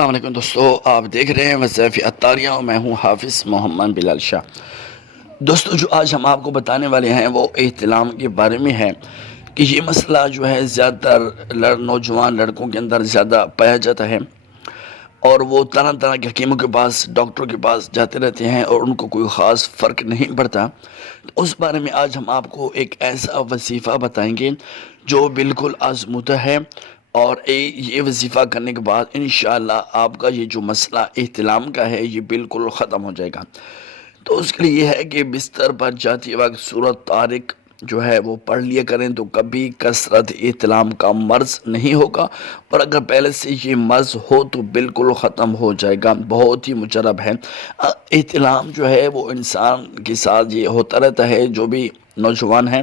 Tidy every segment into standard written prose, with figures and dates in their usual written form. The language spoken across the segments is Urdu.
السلام علیکم دوستو، آپ دیکھ رہے ہیں وظائف عطاریہ اور میں ہوں حافظ محمد بلال شاہ۔ دوستو، جو آج ہم آپ کو بتانے والے ہیں وہ احتلام کے بارے میں ہے کہ یہ مسئلہ جو ہے زیادہ تر نوجوان لڑکوں کے اندر زیادہ پایا جاتا ہے، اور وہ طرح طرح کے حکیموں کے پاس، ڈاکٹروں کے پاس جاتے رہتے ہیں اور ان کو کوئی خاص فرق نہیں پڑتا۔ تو اس بارے میں آج ہم آپ کو ایک ایسا وظیفہ بتائیں گے جو بالکل آزمودہ ہے، اور یہ وظیفہ کرنے کے بعد انشاءاللہ آپ کا یہ جو مسئلہ احتلام کا ہے یہ بالکل ختم ہو جائے گا۔ تو اس کے لیے یہ ہے کہ بستر پر جاتے وقت سورۃ طارق جو ہے وہ پڑھ لیا کریں، تو کبھی کثرت احتلام کا مرض نہیں ہوگا، اور اگر پہلے سے یہ مرض ہو تو بالکل ختم ہو جائے گا۔ بہت ہی مجرب ہے احتلام جو ہے، وہ انسان کے ساتھ یہ ہوتا رہتا ہے جو بھی نوجوان ہیں،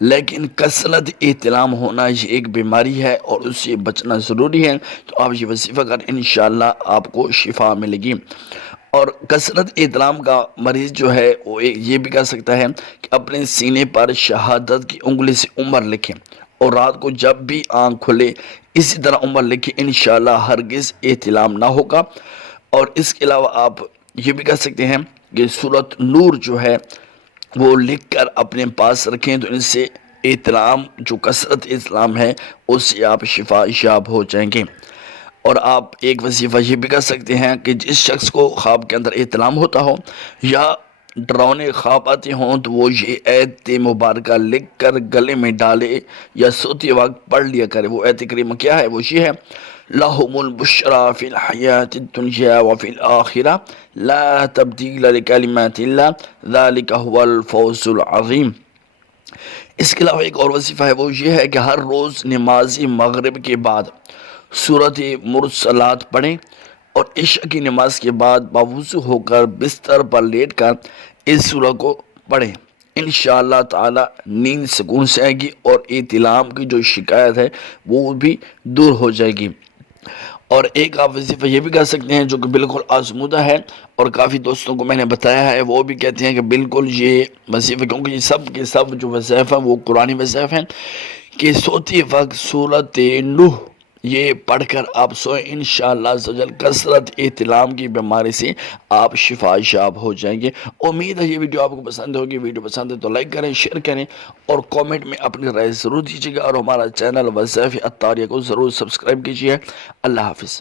لیکن کثرت احتلام ہونا یہ ایک بیماری ہے اور اس سے بچنا ضروری ہے۔ تو آپ یہ وظیفہ کریں، انشاءاللہ آپ کو شفا ملے گی۔ اور کثرت احتلام کا مریض جو ہے وہ یہ بھی کر سکتا ہے کہ اپنے سینے پر شہادت کی انگلی سے عمر لکھیں، اور رات کو جب بھی آنکھ کھلے اسی طرح عمر لکھیں، انشاءاللہ ہرگز احتلام نہ ہوگا۔ اور اس کے علاوہ آپ یہ بھی کر سکتے ہیں کہ سورۃ نور جو ہے وہ لکھ کر اپنے پاس رکھیں، تو ان سے احتلام جو کثرت احتلام ہے اس سے آپ شفا یاب ہو جائیں گے۔ اور آپ ایک وظیفہ یہ بھی کر سکتے ہیں کہ جس شخص کو خواب کے اندر احتلام ہوتا ہو یا ڈراؤنے خواب آتے ہوں، تو وہ یہ ایت مبارکہ لکھ کر گلے میں ڈالے یا سوتے وقت پڑھ لیا کرے۔ وہ ایت کریمہ کیا ہے؟ وہ یہ ہے: لَهُمُ الْبُشْرَىٰ فِي الْحَيَاةِ الدُّنْيَا وَفِي الْآخِرَةِ لَا تَبْدِيلَ لِكَلِمَاتِ اللَّهِ ذَلِكَ هُوَ الْفَوْزُ الْعَظِيمُ۔ اس کے علاوہ ایک اور وظیفہ ہے، وہ یہ ہے کہ ہر روز نماز مغرب کے بعد سورۃ مرسلات پڑھیں، اور عشاء کی نماز کے بعد باوضو ہو کر بستر پر لیٹ کر اس سورہ کو پڑھیں۔ انشاءاللہ تعالی نیند سکون سے آئے گی، اور احتلام کی جو شکایت ہے وہ بھی دور ہو جائے گی۔ اور ایک آپ وظیفہ یہ بھی کر سکتے ہیں جو کہ بالکل آزمودہ ہے، اور کافی دوستوں کو میں نے بتایا ہے، وہ بھی کہتے ہیں کہ بالکل یہ وظیفہ، کیونکہ یہ سب کے سب جو وظائف ہیں وہ قرآنی وظائف ہیں، کہ سوتے وقت سورۃ نوح یہ پڑھ کر آپ سوئیں، انشاءاللہ عزوجل کثرت احتلام کی بیماری سے آپ شفا یاب ہو جائیں گے۔ امید ہے یہ ویڈیو آپ کو پسند ہوگی۔ ویڈیو پسند ہے تو لائک کریں، شیئر کریں، اور کامنٹ میں اپنی رائے ضرور دیجیے گا، اور ہمارا چینل وظائف عطاریہ کو ضرور سبسکرائب کیجیے۔ اللہ حافظ۔